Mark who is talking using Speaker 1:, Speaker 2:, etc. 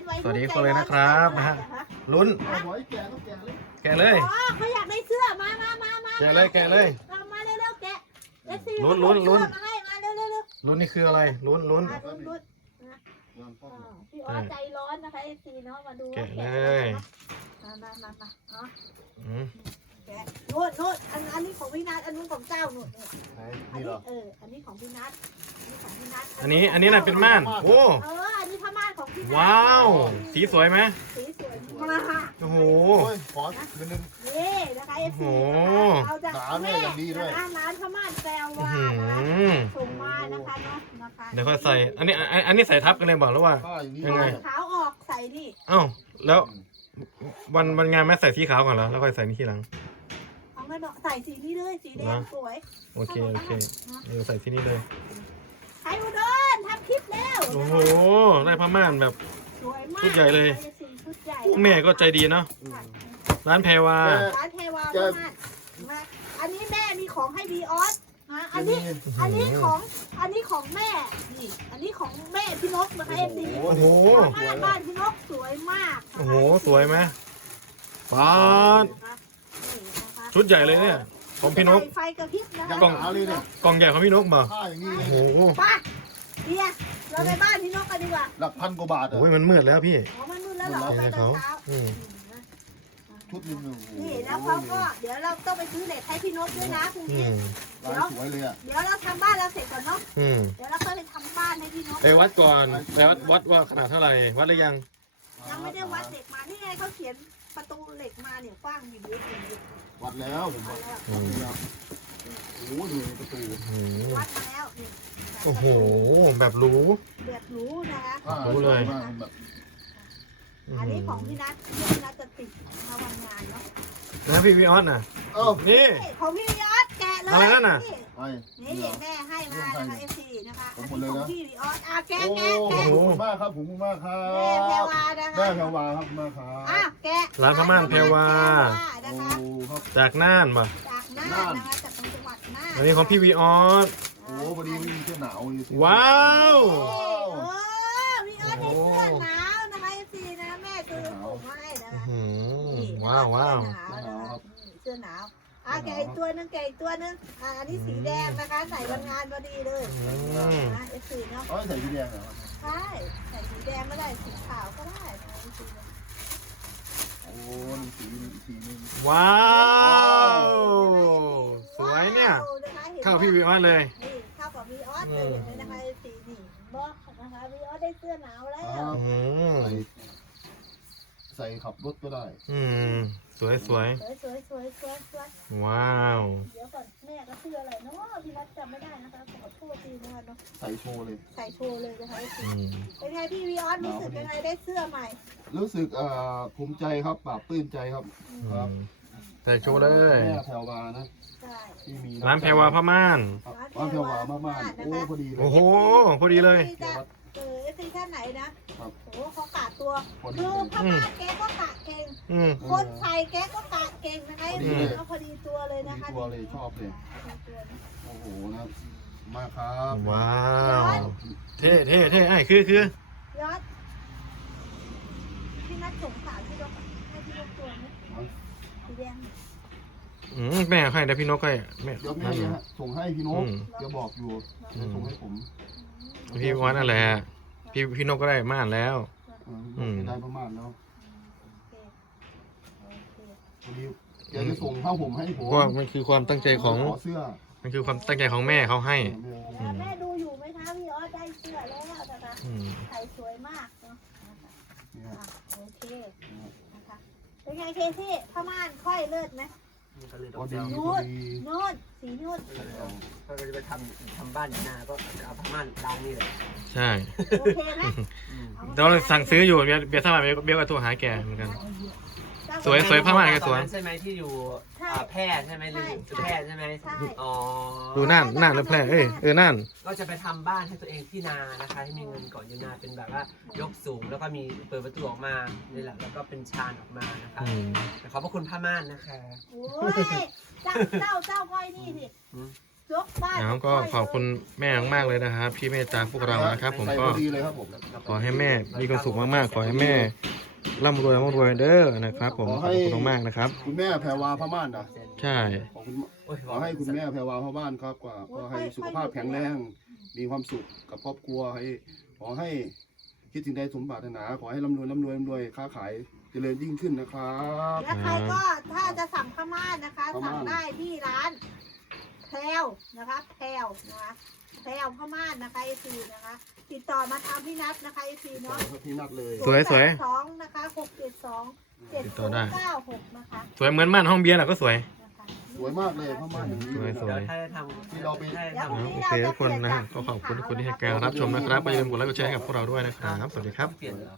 Speaker 1: สวัสดีคนเลยนะครับนะฮะลุ้นแกะเลย
Speaker 2: อ๋อเขาอยากได้เสื้อมา
Speaker 1: แกะเลยแกะเลย
Speaker 2: มาเร็วๆแกะ
Speaker 1: ลุ้น
Speaker 2: มาให้มาเร็ว
Speaker 1: ลุ้นนี่คืออะไรลุ้น
Speaker 2: ลุ้นพี่อ๋อใจร้อนนะคะเอฟซีเนาะมาดู
Speaker 1: แกะเลย
Speaker 2: มาอ๋อแกะนู่นอันนี้ของพี่นัทอันนู้นของเจ้านู่นอันนี้ของพี่นัท
Speaker 1: อันนี้น่ะเป็นม่านโอ้
Speaker 2: อันนี้ผ้าม่านของพี่นัท
Speaker 1: ว้าวสีสวยไหม
Speaker 2: สีสวยมาก
Speaker 1: โอ้โห
Speaker 3: ขอเงินนึง
Speaker 2: นี่นะคะเอฟซีเราจะแม่ร้านผ้าม่านแปลว่าส่งมานะคะเนาะนะคะ
Speaker 1: เดี๋ยวค่อยใส่อันนี้ใส่ทับกันเลยบอกแล้วว่ายังไง
Speaker 2: ขาวออกใส่นี่
Speaker 1: เอ้าแล้ววันงานแม่ใส่สีขาวก่อนแล้วค่อยใส่นี่ทีหลัง
Speaker 2: เอาไม่บอกใส่สีนี้เลยสีแดงสวย
Speaker 1: โอเคใส่ที่นี่เลย
Speaker 2: ไทยอุดรทำคลิปแล้ว
Speaker 1: โอ้โหได้ผ้าม่านแบบ
Speaker 2: สวยมาก
Speaker 1: ชุดใหญ่เลยแม่ก็ใจดีเนาะร้านแพรวา
Speaker 2: ร้านแพรวามาอันนี้แม่มีของให้บีออสนะอันนี้ของแม่นี่อันนี้ของแม่พี่นกนะคะเอฟซี
Speaker 1: โอ้โห
Speaker 2: บ้านพี่นกสวยมาก
Speaker 1: โอ้โหสวยไหมป๊าดชุดใหญ่เลยเนี่ยของพี่นก
Speaker 2: ไฟกระพริบนะ
Speaker 1: กล่องใหญ่ของพี่นกมา
Speaker 3: โอ้โห
Speaker 2: ป้าเดี๋ยวเราไปบ้านพี่นกกันดีกว่า
Speaker 3: หลักพันกว่าบาท
Speaker 1: โอ้ยมันมืดแล้วพี่
Speaker 2: มันมืดแล้วเหรอไปตอนเช้า
Speaker 3: ชุดนึง
Speaker 2: นี่แล้วเขาก็เดี๋ยวเราต้องไปซื้อเหล็กให้พี่นกด้วยนะพรุ่งนี้
Speaker 3: สวยเลยอ่ะ
Speaker 2: เดี๋ยวเราทำบ้านเราเสร็จก่อนเนาะเดี๋ยวเราก็ไปทำบ้านให้พี่นก
Speaker 1: ไปวัดก่อนไปวัดว่าขนาดเท่าไหร่วัดหรือยัง
Speaker 2: ไม่ได้วัดเหล็กมานี่ไงเขาเขียนประตูเหล็กมาเนี่ยกว้างอยู่เยอะเลย
Speaker 3: วัดแล้วผมวัดแล้วโอ้โหดูประตู
Speaker 2: วัดมาแล้ว
Speaker 1: โอ้โหแบบรู้
Speaker 2: นะคะ
Speaker 1: รู้เลย
Speaker 2: อันนี้ของพี่นัทจะติดมาวันงานเนาะ
Speaker 1: นะพี่วิออสน่ะนี่
Speaker 2: ของพี่วิออสแกะเลย
Speaker 1: อะไรนั่นน่ะ
Speaker 2: นี่แม่ให้มานะคะFCนะคะอันนี้ของพี่วิออสแกะ
Speaker 3: ขอบคุณมากครับผมมากครับ
Speaker 2: แม่แพรวานะคะ
Speaker 3: แม่แพรวาครับมากครับ
Speaker 2: แกะ
Speaker 1: ร้านผ้าม่านแพรวาจากน่านมา
Speaker 2: จากน่านนะคะจากจังหวัดน่าน
Speaker 1: อันนี้ของพี่วิออส
Speaker 3: โอ้พอดีมีเสื้อหนาว
Speaker 1: ว้าว
Speaker 2: วิออสได้เสื้อหนาวนะคะFCนะแม่ซื้อผมให้นะคะ
Speaker 1: ว้าว
Speaker 2: เสื้อหนาวแกอีกตัวนึงอันนี้สีแดงนะคะใส่วันงานพอดีเลยนะFCเนาะ
Speaker 3: ใส่สีแดงเหรอ
Speaker 2: ใช่ใส่สีแดงก็ได้สีขาวก็ได้
Speaker 3: โอ้สีนึง
Speaker 1: ว้าวสวยเนี่ยเข้าพี่วิออสเลย
Speaker 2: เข้ากับวิออสเลยนะคะสีนี่บอกนะคะวิออสได้เสื้อหนาวแล้ว
Speaker 3: ใส่ขับรถก็ได้
Speaker 1: สวยว้าว
Speaker 2: เดี๋ยวก่อนแม่ก็เสื้ออะไรเนาะพี่นัทจำไม่ได้นะคะขอโทษทีนะคะเนาะ
Speaker 3: ใส่โชว์เลย
Speaker 2: นะคะเป็นไงพี่วิออสรู้สึกยังไงได้เสื้อใหม่
Speaker 3: รู้สึกภูมิใจครับปลาบปลื้มใจครับ
Speaker 1: ใส่โชว์เลย
Speaker 3: แม่แพรวานะ
Speaker 1: ที่มีร้านแพรวาผ้าม่าน
Speaker 3: ร้านแพรวาผ้าม่านโอ้พอดีเลย
Speaker 1: โอ้โหพอดีเลย
Speaker 2: ซีท่านไหนนะโอ้เขากะตัวคือผ้าม่านแกก็กะเก่งคนใส่แกก็กะเก่งนะคะเขาพอดีตัวเลยนะคะ
Speaker 3: ตัวเลยชอบเลยโอ้โหนะมากครับ
Speaker 1: ว้าวเท่ไอ้คื
Speaker 2: อยอดพี่นัทส่งสารพี่นกให้พี่นกตัวนี้สีแดง
Speaker 1: แม่ให้ได้พี่นกให้
Speaker 3: แม่เดี๋ยวแม่ส่งให้พี่นกจะบอกอยู่ส่งให้ผม
Speaker 1: พี่วันนั่นแหละพี่นกก็ได้ม่านแล้ว
Speaker 3: ได้ประมาณแล้วแกจะส่งผ้าห่มให้ผม
Speaker 1: ว่ามันคือความตั้งใจของ
Speaker 3: เสื้อ
Speaker 1: มันคือความตั้งใจของแม่เขาให้
Speaker 2: แม่ดูอยู่ไหมคะพี่ออสได้เสื้อแล้วนะคะใส่สวยมากเนาะโอเคนะคะเป็นไงเคที่ผ้าม่านค่อยเลิศไหมนูดสีนูด
Speaker 4: ถ้าเราจะไปทำบ้านนาก็เอาผ้าม่านดาวนี่เลย
Speaker 1: ใช่
Speaker 2: โอเคไหม
Speaker 1: เราสั่งซื้ออยู่เบียร์สมัยเบียร์กับตัวหาแกเหมือนกันสวยผ้าม่านแกสวย
Speaker 4: ใช่ไหมที่อยู่แพร่ใช่ไหมหรือแพร่ใช่ไหมอ๋อ
Speaker 1: ดูน่านแล้วแพร่น่าน
Speaker 4: ก็จะไปทำบ้านให้ตัวเองที่นานะคะให้มีเงินก่อนอยู่นาเป็นแบบว่ายกสูงแล้วก็มีเปิดประตูออกมานี่แหละแล้วก็เป็นชานออกมานะคะขอบพระคุณผ้าม่านนะคะ
Speaker 2: โอ้ยเจ้าก้อยนี่สิยกบ้าน
Speaker 1: นะครับก็ขอบคุณแม่มากๆเลยนะครับที่เมตตาพวกเรานะครับ ผม
Speaker 3: ใส่
Speaker 1: ก็
Speaker 3: พอดีเลยครับผม
Speaker 1: ขอให้แม่มีความสุขมากๆขอให้แม่ร่ำรวยเด้อนะครับ ผมขอบคุณมากๆนะครับ
Speaker 3: คุณแม่แพรวาพม่านนะ
Speaker 1: ใช่
Speaker 3: ขอให้คุณแม่แพรวาพม่านครับขอให้สุขภาพแข็งแรงมีความสุขกับครอบครัวขอให้คิดถึงใดสมปรารถนาขอให้ร่ำรวยค้าขายเจริญยิ่งขึ้นนะครับ
Speaker 2: และใครก็ถ้าจะสั่งผ้าม่านนะคะ
Speaker 3: ผ้าม่าน
Speaker 2: สั่งได้ที่ร้านแพรวนะคะแพรวนะคะแพรวผ้าม่านนะคะไอซีนะคะ ติดต่อมาทางพี่นัทนะคะไอซีเนาะ
Speaker 3: พี่นัดเลย
Speaker 1: สวย
Speaker 2: 2นะคะ672
Speaker 1: ติดต่อได้
Speaker 2: 7096นะคะ
Speaker 1: สวยเหมือนม่านห้องเบียร์แหละก็สวย
Speaker 2: นะคะ
Speaker 3: สวยมากเลยพม่านอย่างนี้
Speaker 1: สวย
Speaker 4: ถ้าได้ทำ
Speaker 3: ที่เราไป
Speaker 4: ถ้าได้
Speaker 2: แล้ว
Speaker 4: ทำ
Speaker 2: พรุ่ง
Speaker 1: โอ
Speaker 2: นี้
Speaker 1: เค
Speaker 2: เรา
Speaker 1: ทุ
Speaker 2: จะ
Speaker 1: กคนนะฮะก็ขอบคุณทุกคนที่ให้การรับชมนะครับก็อย่าลืมกดไลค์กดแชร์ให้กับพวกเราด้วยนะครับ สวัสดีครับ
Speaker 4: เปลี่ยนเหรอ